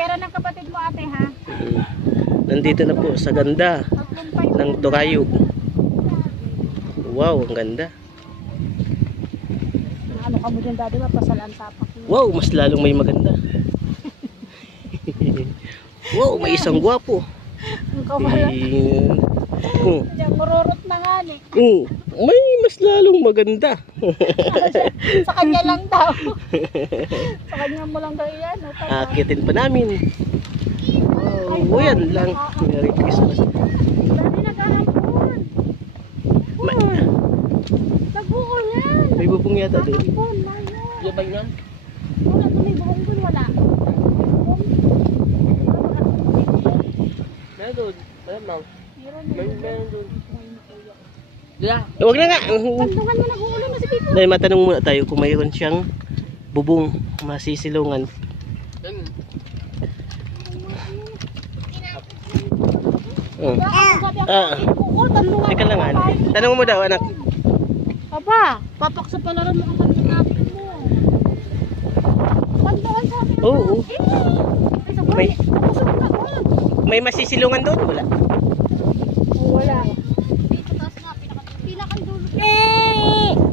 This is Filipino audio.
pera ng kapatid mo ate ha. Nandito na po sa ganda ng Tokayo. Wow, ang ganda. Ano ka mo dyan dati mapasalaan tapak mo. Wow, mas lalong may maganda. Wow, may isang gwapo. Ang kawala. Diyan mururot na nga ni. May mas lalong maganda. Sa kanya lang daw. Sa kanya mo lang daw yan. Akitin pa namin. Oh, yan lang. Merry Christmas. Dati nag-ahampon. Nag-uulan. May bubong yata doon. Ahampon, mayo. Yabay na? Wala doon, may buhong doon, wala. Meron. Meron. Meron doon. Yeah. Huwag na nga. Pantungan mo nag-uulan na si Pipo. Dahil matanong muna tayo kung mayroon siyang bubong masisilungan. Teka lang, tanong mo daw, anak. Papa, papaksa pala rin mo ang pagkakapit mo. Pantungan sa akin. Oo. Ay, sabay. Tapos mo na doon. May masisilungan doon? Wala. Wala.